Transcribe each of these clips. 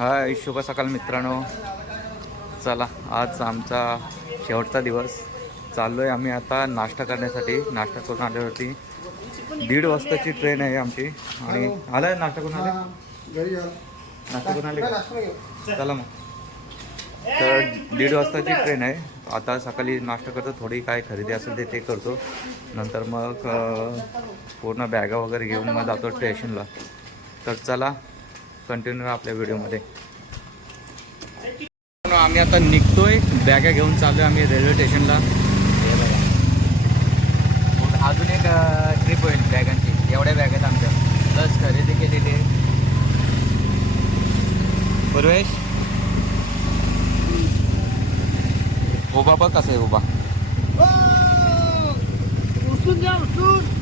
हाय शुभ सकाळ मित्रांनो. चला आज आमचा शेवटचा दिवस. चाललो आहे आम्ही आता नाश्ता करण्यासाठी. नाश्ता करून आल्यावरती दीड वाजताची ट्रेन आहे आमची. आणि आलाय नाश्ता करून आले? नाश्ता करून आले? चला मग. तर दीड वाजताची ट्रेन आहे. आता सकाळी नाश्ता करतो थोडी काय खरेदी असेल ते ते करतो. नंतर मग पूर्ण बॅगा वगैरे घेऊन मग जातो स्टेशनला तर चला कंटिन्यू आपल्या व्हिडिओमध्ये आम्ही आता निघतोय. बॅगा घेऊन चाललोय आम्ही रेल्वे स्टेशनला अजून एक ट्रिप होईल बॅगांची. एवढ्या बॅग आहेत आमच्या. प्लस खरेदी केलेली आहे. पूर्वेश? उभा बघ कसं आहे उभा. हो! उचलून द्या उचलून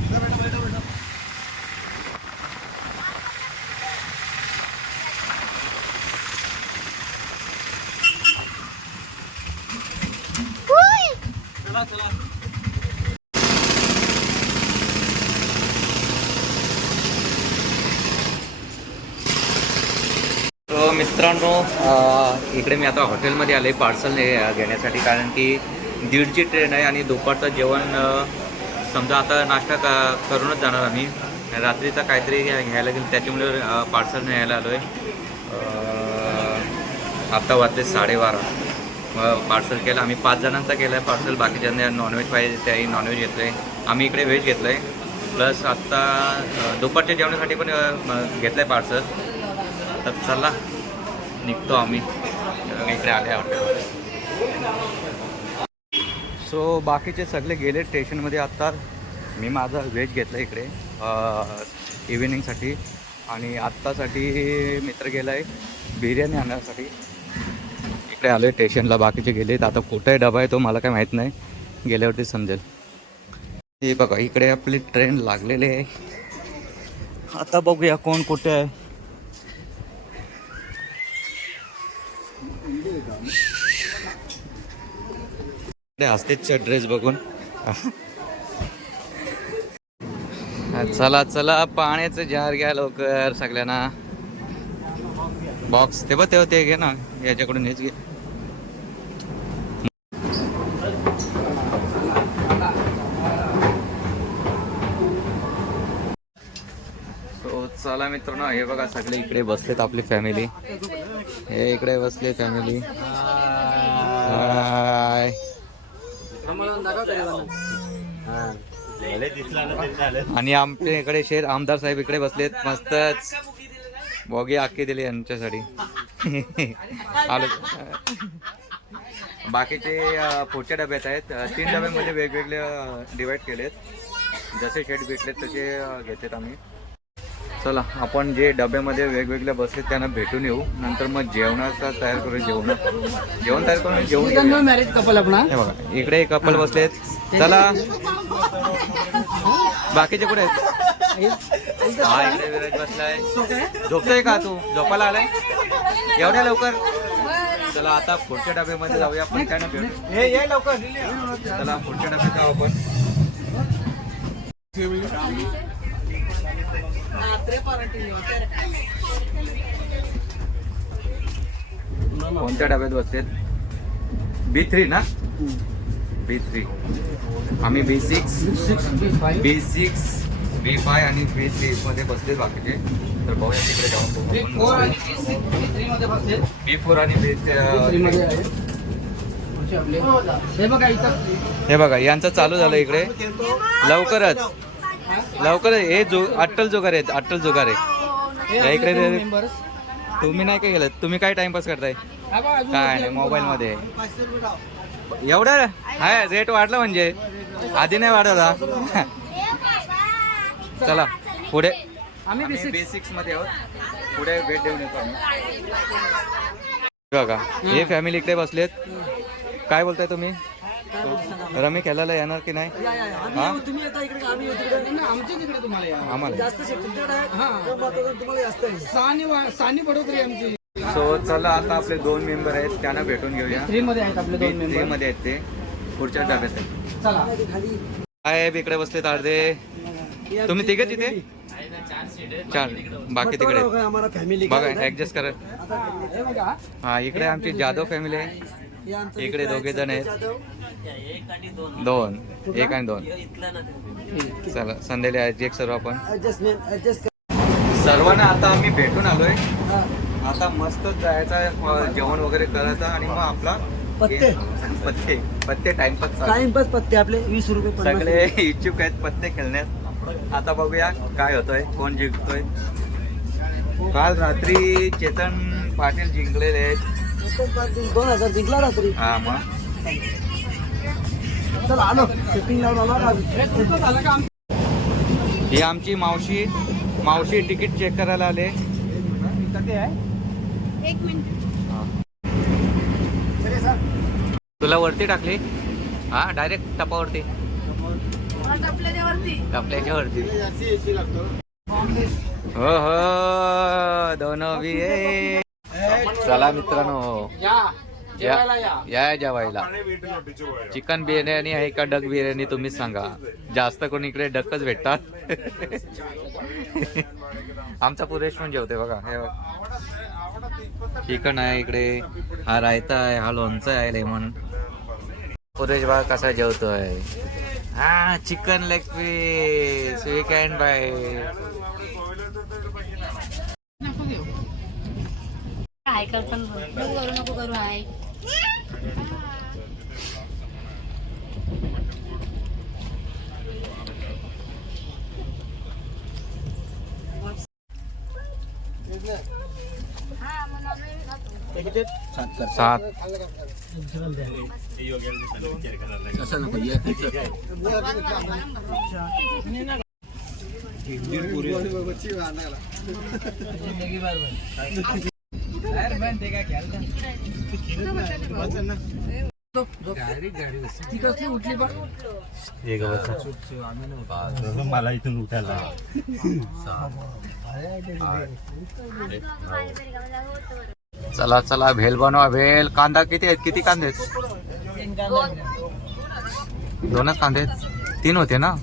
तर मित्रांनो इकडे मी आता हॉटेलमध्ये आले पार्सल घेण्यासाठी. कारण की दीडची ट्रेन आहे आणि दुपारचं जेवण समजा आता नाश्ता का करूनच जाणार आम्ही. रात्रीचा काहीतरी घ्यायला लागेल त्याच्यामुळे पार्सल न्यायला आलो आहे आत्ता वाजते साडेबारा. पार्सल केलं. आम्ही पाच जणांचा केलं आहे पार्सल बाकीच्यांना नॉनव्हेज पाहिजे त्याही नॉनव्हेज घेतलं आहे आम्ही इकडे व्हेज घेतलं आहे प्लस आत्ता दुपारच्या जेवणासाठी पण घेतलं आहे पार्सल तर चला. निघतो आम्ही. इकडे आले हॉटेलमध्ये सो बाकीचे सगळे गेले स्टेशनमध्ये आत्ता मी माझा व्हेज घेतला इकडे. इव्हिनिंगसाठी आणि आत्तासाठी मित्र गेला आहे बिर्याणी आणण्यासाठी. इकडे आलो आहे स्टेशनला. बाकीचे गेलेत आता कुठे डबा आहे तो मला काय माहीत नाही. गेल्यावरती समजेल. हे बघा इकडे आपली ट्रेन लागलेली आहे. आता बघूया कोण कुठे आहे. इकडे हस्तेच्या ड्रेस बघून. चला चला पाण्याचं जार घ्या लवकर सगळ्यांना. बॉक्स ते बघ ते घे ना याच्याकडून हेच घे. चला मित्रांनो हे बघा सगळे इकडे बसलेत आपली फॅमिली हे इकडे बसले फॅमिली आणि आमच्या इकडे शेर आमदार साहेब इकडे बसलेत. मस्तच बॉगी आखे दिली यांच्यासाठी. आलो. बाकीचे पुढच्या डब्यात आहेत. तीन डब्यामध्ये वेगवेगळे डिवाईड केलेत. जसे शेड भेटलेत तसे घेतात आम्ही. चला आपण जे डब्यामध्ये वेगवेगळे बसलेत त्यांना भेटून येऊ. नंतर मग जेवणाचा तयार करू जेवण जेवण तयार करून जेवण. मॅरेज कपल हे? बघा इकडे एक कपल बसलेत चला. बाकीचे कुठे आहेत? हा इकडे विराज बसलाय. झोपतोय का तू? झोपायला आलाय? एवढ्या लवकर? चला आता पुढच्या डब्यामध्ये जाऊया. आपण काय ना भेटू हे ये लवकर. चला पुढच्या डब्यात जाऊ आपण. कोणत्या डब्यात बसलेत? बी थ्री ना? बी थ्री आम्ही B six B six B five आणि बी थ्री मध्ये बसले बाकीचे. तर बघूया तिकडे जाऊन बी फोर आणि बी हे बघा इथं. हे बघा यांचं चालू झालं इकडे. लवकरच. लवकरच हे जो अट्टल जोगार आहेत अट्टल जोगार. आहे या इकडे तुम्ही नाही काय केलं? तुम्ही काय टाइमपास करताय? काय नाही मोबाईल मध्ये. एवढं? हाय रेट वाढला म्हणजे? आधी नाही वाढवला चला पुढे. आम्ही बेसिक्समध्ये आहोत. पुढे भेट देऊन येतो आम्ही. बघा हे फॅमिली इकडे बसलेत. काय बोलताय तुम्ही? रमी खेळायला येणार की नाही? हा? तुम्ही आता इकडे आम्ही येऊ तिकडे. ना, आमच्या तिकडे तुम्हाला या. आम्हाला. जास्त शिक- तुमच्याकडे आहे? हा. तुम्हाला जास्त आहे. सानी वा- सानी बडोदरी आमची. सो चला आता आपले दोन मेंबर आहेत. त्यांना भेटून घेऊया. थ्री मध्ये आहेत आपले दोन बी थ्री मेंबरमध्ये आहेत ते. पुढच्या आहेत. चला. साहेब इकडे बसलेत अर्धे. तुम्ही तिघेच इथे चार. बाकी तिकडे. फॅमिली बघा ऍडजस्ट करा. हे बघा हा इकडे आमची जाधव फॅमिली आहे. इकडे दोघे जण आहेत. दोन. एक आणि दोन. चला संध्याला ऍडजस्ट सर्व आपण. सर्वांना आता आम्ही भेटून आलोय. आता मस्त जायचा जेवण वगैरे करायचं आणि मग आपला पत्ते. पत्ते. पत्ते टाइमपास. टाइमपास पत्ते आपले वीस रुपये सगळे इच्छुक आहेत पत्ते खेळण्यात आता बघूया काय होतोय कोण जिंकतोय. काल रात्री चेतन पाटील जिंकलेले आहेत. दोन हजार जिंकला रात्री हा मग? चला आलो. शूटिंग लावून आलो का ही आमची मावशी मावशी तिकीट चेक करायला आले. एक मिनिट. तुला वरती टाकली? हा डायरेक्ट टपावरती. टपल्याच्या वरती हो हो दोन बी. चला मित्रांनो. या. या. या जेवायला. चिकन बिर्याणी आहे का डक बिर्याणी तुम्हीच सांगा. जास्त कोण इकडे डकच भेटतात. आमचा पुरेश पण जेवते बघा. हे. चिकन आहे इकडे. हा रायता आहे हा लोणचं आहे लेमन. पुरेश बा कसा जेवतोय. हा chicken leg piece weekend bye hi कर पण नको करू नको करू हाय सात. ती कसली उठली बघ मला इथून उठायला चला चला भेल बनवा भेल. कांदा किती आहेत? किती कांदे आहेत? दोनच कांदे आहेत? तीन होते ना?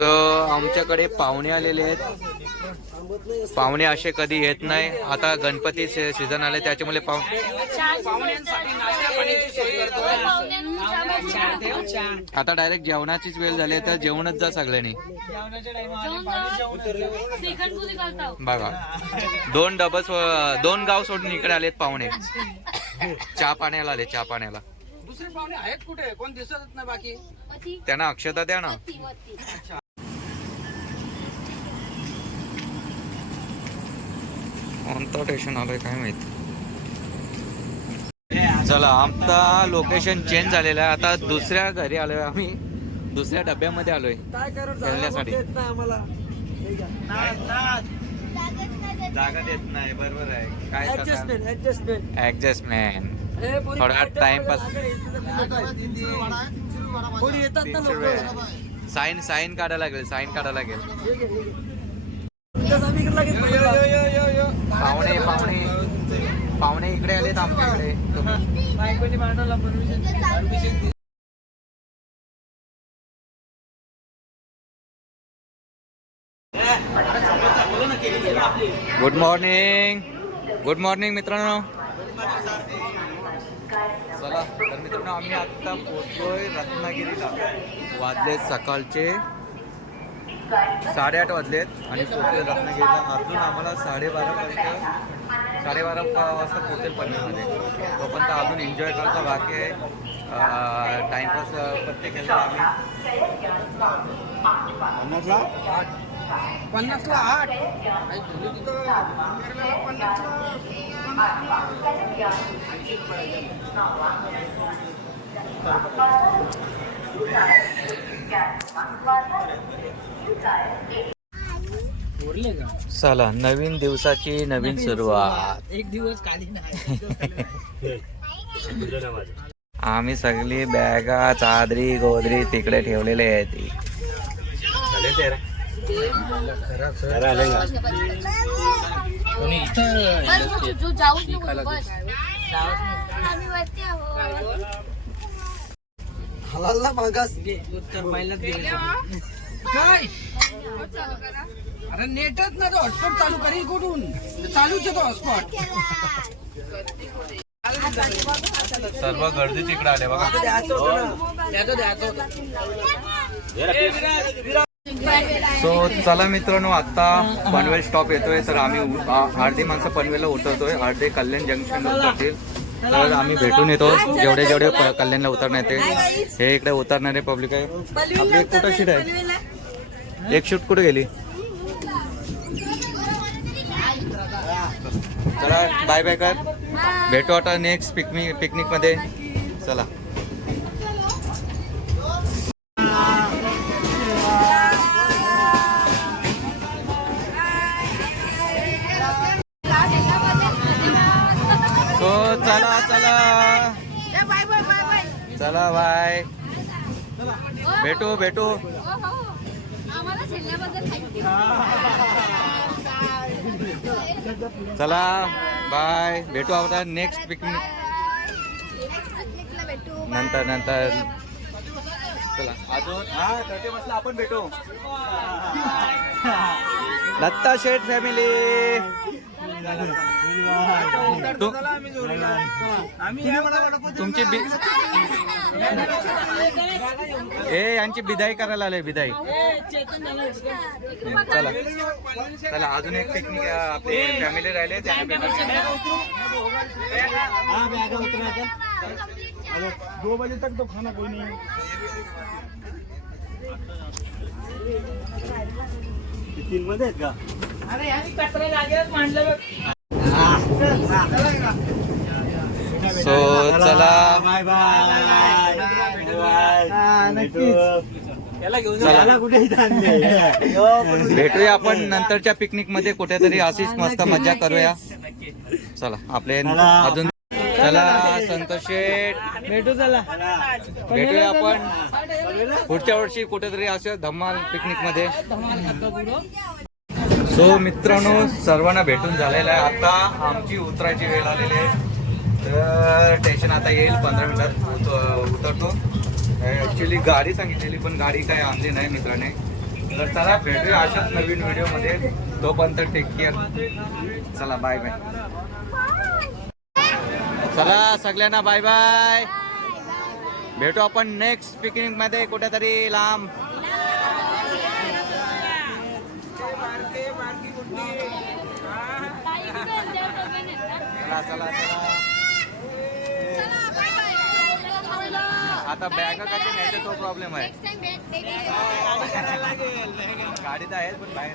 तर आमच्याकडे पाहुणे आलेले आहेत. पाहुणे असे कधी येत नाही. आता गणपती सीझन आले त्याच्यामुळे पाहुणे आता डायरेक्ट जेवणाचीच वेळ झाली तर जेवणच जा सगळ्यांनी. बघा. दोन डबस दोन गाव सोडून इकडे आलेत पाहुणे. चहा पाण्याला आले चहा पाण्याला. दुसरे पाहुणे आहेत कुठे? कोण दिसतच नाही बाकी. त्यांना अक्षता द्या ना. कोणतं स्टेशन आलोय काय माहीत? चला आमचा लोकेशन चेंज झालेलं आहे. आता दुसऱ्या घरी आलोय आम्ही. दुसऱ्या डब्यामध्ये आलोय. काय करत खेळण्यासाठी. येत नाही आम्हाला? घ्या. जागा देत नाही बरोबर आहे. काय ऍडजस्टमेंट ऍडजस्टमेंट ऍडजस्टमेंट हे पोरी थोडा काय टाइमपास. साईन साईन काढायला लागेल साईन काढायला लागेल. पाहुणे पाहुणे. पाहुणे इकडे आलेत आमच्याकडे गुड मॉर्निंग. गुड मॉर्निंग मित्रांनो. चला तर मित्रांनो आम्ही आता पोहोचलोय रत्नागिरीला. वाजलेत सकाळचे साडेआठ वाजलेत आणि पोहोचले रत्नागिरीला. अजून आम्हाला साडेबारापर्यंत साडेबारा प- वाजता पोहोचेल पनवेलमध्ये तोपर्यंत अजून एन्जॉय करायचा बाकी आहे. टाइमपास प्रत्येक आम्ही पन्नासला? आठ. पन्नासला उरले का चला नवीन दिवसाची नवीन सुरुवात. एक दिवस खाली नाही आम्ही सगळी बॅगा चादरी गोदरी तिकडे ठेवलेले आहेत. तू जाऊच नको बस आम्ही वरती आहोत हलालला मागास काय अरे नेटच ना तो हॉटस्पॉट चालू करील कुठून? चालूच तो हॉटस्पॉट सर्व गर्दी तिकडे आले बघा. सो चला मित्रांनो आता पनवेल स्टॉप येतोय तर आम्ही अर्धी माणसं पनवेलला उतरतोय. अर्धे कल्याण जंक्शन उतरतील. तर आम्ही भेटून येतो. जेवढे जेवढे कल्याणला उतरणार ते हे इकडे उतरणारे पब्लिक आहे. आपली एक कुठं शीट आहे. एक शूट कुठे गेली? चला बाय बाय कर. भेटू आता नेक्स्ट पिकनिक पिकनिकमध्ये. चला. सो चला चला. बाय बाय बाय बाय चला बाय भेटू भेटू. आम्हाला खेळण्याबद्दल थँक्यू चला बाय भेटू आता नेक्स्ट पिकनिक नंतर नंतर. चला. अजून हा थर्टी बसला आपण भेटू. दत्ता शेठ फॅमिली तुमची बी ए यांची बिदाई करायला आले बिदाई. चला. चला अजून एक पिकनिक आपली फॅमिली राहिले. दो बजे तक तो खाना कोई नहीं. तीन मध्ये आहेत का? सो चला बाय बाय चला. कुठे भेटूया आपण नंतरच्या पिकनिकमध्ये कुठेतरी अशीच मस्त मजा करूया. चला आपले. अजून चला संतोष शेठ. भेटू चला. भेटूया आपण. पुढच्या वर्षी कुठेतरी असं धम्माल पिकनिकमध्ये सो मित्रांनो सर्वांना भेटून झालेलं आहे. आता आमची उतरायची वेळ आलेली आहे. तर स्टेशन आता येईल पंधरा मिनिटात उत- उतरतो. ऍक्च्युली गाडी सांगितलेली पण गाडी काय आणली नाही मित्राने. तर चला भेटूया अशाच नवीन व्हिडिओमध्ये तोपर्यंत टेक केअर चला बाय बाय चला सगळ्यांना बाय बाय भेटू आपण नेक्स्ट पिकनिकमध्ये कुठेतरी लांब. चला चला चला. आता बॅग कशी न्यायचं तो प्रॉब्लेम आहे. गाडी तर आहे पण बाहेर.